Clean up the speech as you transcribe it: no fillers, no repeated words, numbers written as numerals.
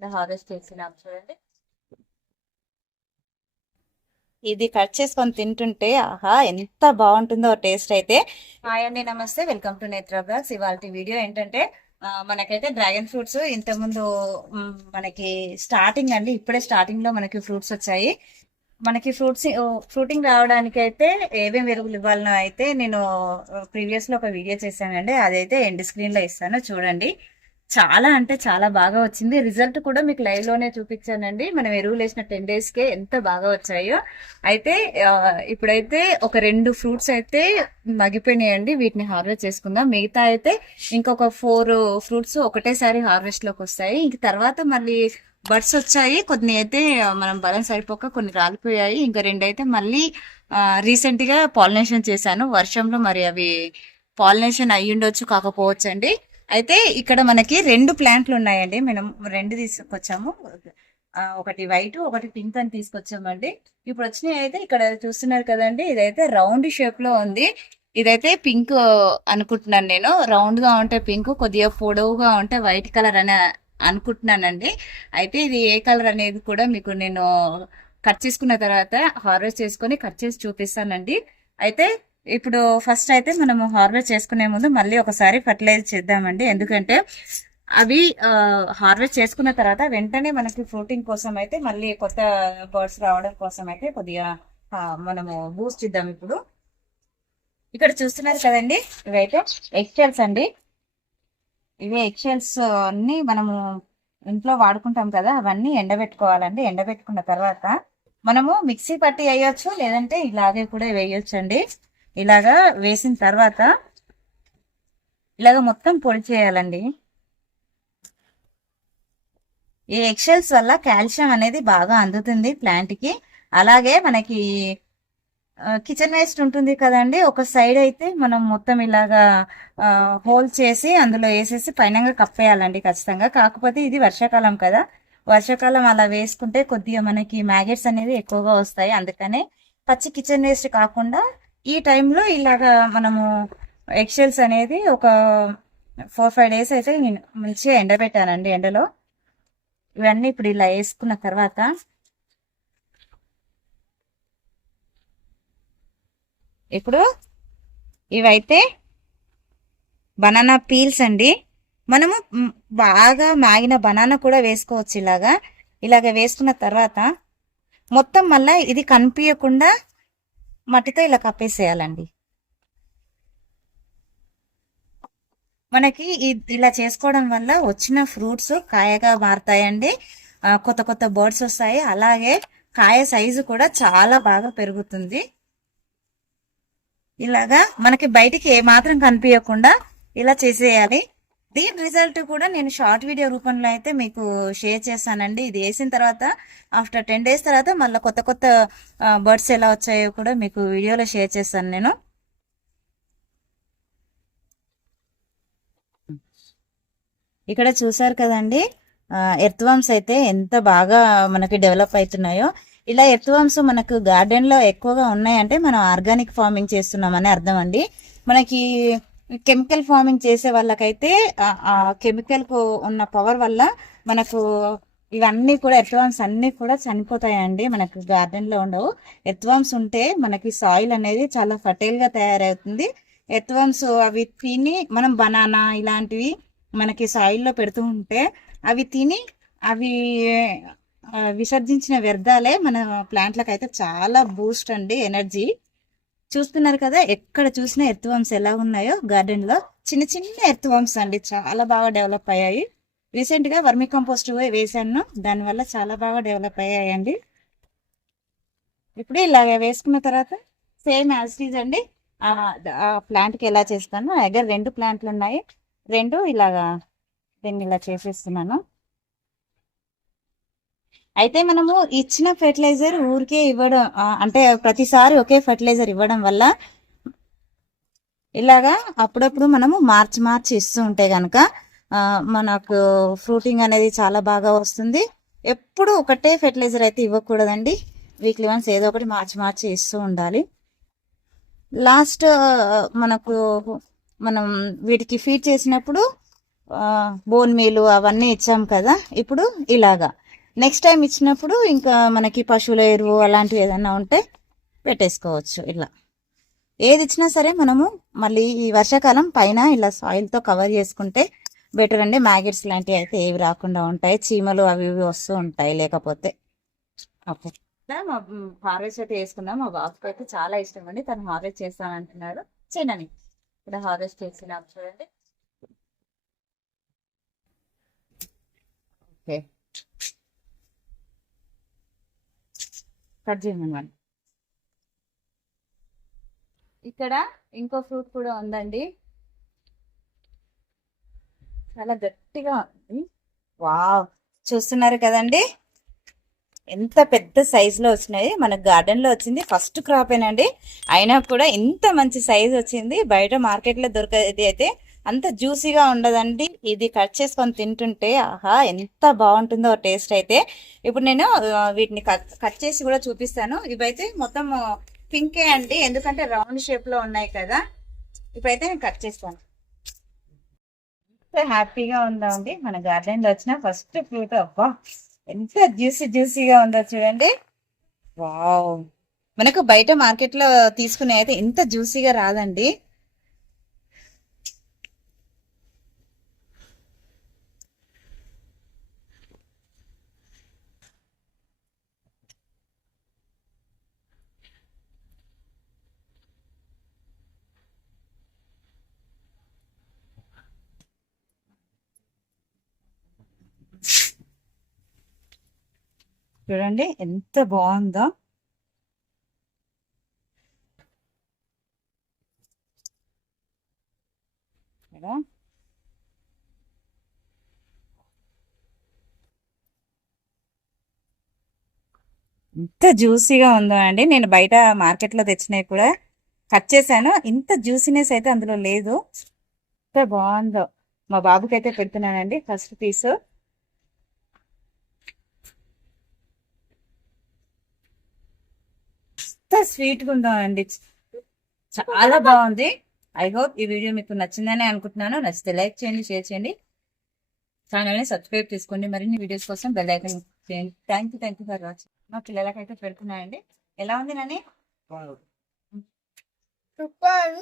ఇలా హార్వెస్ట్ చేసినాం చూడండి. ఇది కట్ చేసుకొని తింటుంటే ఆహా ఎంత బాగుంటుందో టేస్ట్ అయితే. హాయ్ అండి, నమస్తే, వెల్కమ్ టు నేత్ర బ్లాగ్స్. ఇవాళ వీడియో ఏంటంటే మనకైతే డ్రాగన్ ఫ్రూట్స్ ఇంతకుముందు మనకి స్టార్టింగ్ అండి, ఇప్పుడే స్టార్టింగ్ లో మనకి ఫ్రూట్స్ వచ్చాయి. మనకి ఫ్రూటింగ్ రావడానికి అయితే ఏమేమి ఎరువులు ఇవ్వాలనో అయితే నేను ప్రీవియస్ లో ఒక వీడియో చేశానండి. అదైతే ఎండ్ స్క్రీన్ లో ఇస్తాను చూడండి. చాలా అంటే చాలా బాగా వచ్చింది. రిజల్ట్ కూడా మీకు లైవ్ లోనే చూపించానండి. మనం ఎరువులు వేసిన 10 days కే ఎంత బాగా వచ్చాయో. అయితే ఇప్పుడైతే ఒక 2 ఫ్రూట్స్ అయితే మగిపోయినాయండి. వీటిని హార్వెస్ట్ చేసుకుందాం. మిగతా అయితే ఇంకొక 4 ఫ్రూట్స్ ఒకటేసారి హార్వెస్ట్ లోకి వస్తాయి. ఇంక తర్వాత మళ్ళీ బడ్స్ వచ్చాయి. కొన్ని అయితే మనం బలం సరిపోక కొన్ని రాలిపోయాయి. ఇంకా 2 అయితే మళ్ళీ రీసెంట్ గా పాలినేషన్ చేశాను. వర్షంలో మరి అవి పాలినేషన్ అయ్యి ఉండొచ్చు, కాకపోవచ్చు అండి. అయితే ఇక్కడ మనకి 2 ప్లాంట్లు ఉన్నాయండి. మనం 2 తీసుకొచ్చాము. ఒకటి వైట్, ఒకటి పింక్ అని తీసుకొచ్చామండి. ఇప్పుడు వచ్చినాయి అయితే ఇక్కడ చూస్తున్నారు కదండి. ఇదైతే రౌండ్ షేప్ లో ఉంది. ఇదైతే పింక్ అనుకుంటున్నాను నేను. రౌండ్ గా ఉంటే పింక్, కొద్దిగా పొడవుగా ఉంటే వైట్ కలర్ అని అనుకుంటున్నానండి. అయితే ఇది ఏ కలర్ అనేది కూడా మీకు నేను కట్ చేసుకున్న తర్వాత హార్వెస్ట్ చేసుకొని కట్ చేసి చూపిస్తానండి. అయితే ఇప్పుడు ఫస్ట్ అయితే మనము హార్వెస్ట్ చేసుకునే ముందు మళ్ళీ ఒకసారి ఫర్టిలైజ్ చేద్దామండి. ఎందుకంటే అవి హార్వెస్ట్ చేసుకున్న తర్వాత వెంటనే మనకి ఫ్రూటింగ్ కోసం అయితే మళ్ళీ కొత్త బర్డ్స్ రావడం కోసం అయితే కొద్దిగా మనము బూస్ట్ ఇద్దాం. ఇప్పుడు ఇక్కడ చూస్తున్నారు కదండి, ఇవైతే ఎగ్షెల్స్ అండి. ఇవి ఎగ్షెల్స్ అన్ని మనము ఇంట్లో వాడుకుంటాం కదా, అవన్నీ ఎండబెట్టుకోవాలండి. ఎండబెట్టుకున్న తర్వాత మనము మిక్సీ పట్టి వేయొచ్చు, లేదంటే ఇలాగే కూడా వేయొచ్చు అండి. ఇలాగా వేసిన తర్వాత ఇలాగ మొత్తం పొడి చేయాలండి. ఈ ఎగ్షెల్స్ వల్ల కాల్షియం అనేది బాగా అందుతుంది ప్లాంట్ కి. అలాగే మనకి కిచెన్ వేస్ట్ ఉంటుంది కదండి, ఒక సైడ్ అయితే మనం మొత్తం ఇలాగా హోల్ చేసి అందులో వేసేసి పైన కప్పేయాలండి ఖచ్చితంగా. కాకపోతే ఇది వర్షాకాలం కదా, వర్షాకాలం అలా వేసుకుంటే కొద్దిగా మనకి మ్యాగెట్స్ అనేది ఎక్కువగా వస్తాయి. అందుకనే పచ్చి కిచెన్ వేస్ట్ కాకుండా ఈ టైంలో ఇలాగా మనము ఎగ్షెల్స్ అనేది ఒక 4-5 days అయితే నేను మంచిగా ఎండబెట్టానండి ఎండలో. ఇవన్నీ ఇప్పుడు ఇలా వేసుకున్న తర్వాత ఇప్పుడు ఇవైతే బనానా పీల్స్ అండి. మనము బాగా మాగిన బనానా కూడా వేసుకోవచ్చు. ఇలాగ వేసుకున్న తర్వాత మొత్తం మళ్ళీ ఇది కనిపించకుండా మట్టితో ఇలా కప్పేసేయాలండి. మనకి ఇలా చేసుకోవడం వల్ల వచ్చిన ఫ్రూట్స్ కాయగా మారుతాయండి. కొత్త కొత్త బర్డ్స్ వస్తాయి. అలాగే కాయ సైజు కూడా చాలా బాగా పెరుగుతుంది. ఇలాగా మనకి బయటికి ఏ మాత్రం కనిపించకుండా ఇలా చేసేయాలి. దీని రిజల్ట్ కూడా నేను షార్ట్ వీడియో రూపంలో అయితే మీకు షేర్ చేస్తానండి. ఇది వేసిన తర్వాత ఆఫ్టర్ 10 days తర్వాత మళ్ళీ కొత్త కొత్త బర్డ్స్ ఎలా వచ్చాయో కూడా మీకు వీడియోలో షేర్ చేస్తాను నేను. ఇక్కడ చూసారు కదండి, ఎర్త్వామ్స్ అయితే ఎంత బాగా మనకి డెవలప్ అవుతున్నాయో. ఇలా ఎర్త్వామ్స్ మనకు గార్డెన్ లో ఎక్కువగా ఉన్నాయంటే మనం ఆర్గానిక్ ఫార్మింగ్ చేస్తున్నామని అర్థం అండి. మనకి కెమికల్ ఫార్మింగ్ చేసే వాళ్ళకైతే ఆ కెమికల్ కు ఉన్న పవర్ వల్ల మనకు ఇవన్నీ కూడా ఎర్త్వామ్స్ అన్ని కూడా చనిపోతాయండి. మనకు గార్డెన్ లో ఉండవు. ఎర్త్వామ్స్ ఉంటే మనకి సాయిల్ అనేది చాలా ఫర్టైల్ గా తయారవుతుంది. ఎర్త్వామ్స్ అవి తిని మనం బనానా ఇలాంటివి మనకి సాయిల్లో పెడుతూ ఉంటే అవి తిని అవి విసర్జించిన వ్యర్థాలే మన ప్లాంట్లకు అయితే చాలా బూస్ట్ అండి, ఎనర్జీ. చూస్తున్నారు కదా, ఎక్కడ చూసినా ఎర్త్వామ్స్ ఎలా ఉన్నాయో గార్డెన్ లో. చిన్న చిన్న ఎర్త్వామ్స్ అండి, చాలా బాగా డెవలప్ అయ్యాయి. రీసెంట్ గా వర్మి కంపోస్ట్ వేసాను, దానివల్ల చాలా బాగా డెవలప్ అయ్యాయండి. ఇప్పుడు ఇలాగ వేసుకున్న తర్వాత సేమ్ యాజ్ ఇట్ ఈజ్ అండి ఆ ప్లాంట్ కి ఎలా చేస్తాను. నా దగ్గర 2 ప్లాంట్లు ఉన్నాయి. 2 ఇలాగా దీన్ని ఇలా చేసేస్తున్నాను. అయితే మనము ఇచ్చిన ఫెర్టిలైజర్ ఊరికే ఇవ్వడం అంటే ప్రతిసారి ఒకే ఫెర్టిలైజర్ ఇవ్వడం వల్ల ఇలాగా అప్పుడప్పుడు మనము మార్చి ఇస్తూ ఉంటే గనక మనకు ఫ్రూటింగ్ అనేది చాలా బాగా వస్తుంది. ఎప్పుడు ఒకటే ఫెర్టిలైజర్ అయితే ఇవ్వకూడదండి. వీక్లీ వన్స్ ఏదో ఒకటి మార్చి ఇస్తూ ఉండాలి. లాస్ట్ మనం వీటికి ఫీడ్ చేసినప్పుడు బోన్ మీలు అవన్నీ ఇచ్చాం కదా, ఇప్పుడు ఇలాగా నెక్స్ట్ టైం ఇచ్చినప్పుడు ఇంకా మనకి పశువుల ఎరువు అలాంటివి ఏదైనా ఉంటే పెట్టేసుకోవచ్చు. ఇలా ఏది ఇచ్చినా సరే మనము మళ్ళీ ఈ వర్షాకాలం పైన ఇలా సాయిల్తో కవర్ చేసుకుంటే బెటర్ అండి. మ్యాగెట్స్ లాంటివి అయితే ఏవి రాకుండా ఉంటాయి, చీమలు అవి ఇవి వస్తూ ఉంటాయి లేకపోతే. ఓకే, మా హార్వెస్ట్ అయితే వేసుకున్నాం. మా బాబుకి అయితే చాలా ఇష్టం అండి, తను హార్వెస్ట్ చేస్తానంటున్నాడు. చేయనని ఇక్కడ హార్వెస్ట్ చేసినాం చూడండి. ఓకే, కట్ చేయమని. ఇక్కడ ఇంకో ఫ్రూట్ కూడా ఉందండి, చాలా గట్టిగా ఉంది. వావ్, చూస్తున్నారు కదండి ఎంత పెద్ద సైజ్ లో వచ్చినాయి. మన గార్డెన్ లో వచ్చింది ఫస్ట్ క్రాపేనండి, అయినా కూడా ఇంత మంచి సైజ్ వచ్చింది. బయట మార్కెట్ లో దొరికేది అయితే అంత జ్యూసీగా ఉండదండి. ఇది కట్ చేసుకొని తింటుంటే ఆహా ఎంత బాగుంటుందో టేస్ట్ అయితే. ఇప్పుడు నేను వీటిని కట్ చేసి కూడా చూపిస్తాను. ఇవైతే మొత్తం పింకే అండి, ఎందుకంటే రౌండ్ షేప్ లో ఉన్నాయి కదా. ఇప్పుడైతే నేను కట్ చేస్తాను. హ్యాపీగా ఉందా అండి, మన గార్డెన్ లో వచ్చిన ఫస్ట్ ఫ్రూట్. అబ్బా ఎంత జ్యూసీగా ఉందో చూడండి. వావ్, మనకు బయట మార్కెట్ లో తీసుకునే అయితే ఇంత జ్యూసీగా రాదండి. చూడండి ఎంత బాగుందో. ఇంత జ్యూసీగా ఉందో అండి. నేను బయట మార్కెట్ లో తెచ్చినవి కూడా కట్ చేశాను, ఇంత జ్యూసీనెస్ అయితే అందులో లేదు. ఎంత బాగుందో. మా బాబుకి అయితే పెడుతున్నానండి ఫస్ట్ పీసు. ఎంత స్వీట్ గా ఉందో అండి, చాలా బాగుంది. ఐ హోప్ ఈ వీడియో మీకు నచ్చిందని అనుకుంటున్నాను. నచ్చితే లైక్ చేయండి, షేర్ చేయండి, ఛానల్ని సబ్స్క్రైబ్ చేసుకోండి. మరిన్ని వీడియోస్ కోసం బెల్ ఐకాన్ చేయండి. Thank you for watching. మా పిల్లలకైతే పెడుతున్నాయండి. ఎలా ఉంది నాని? సూపర్.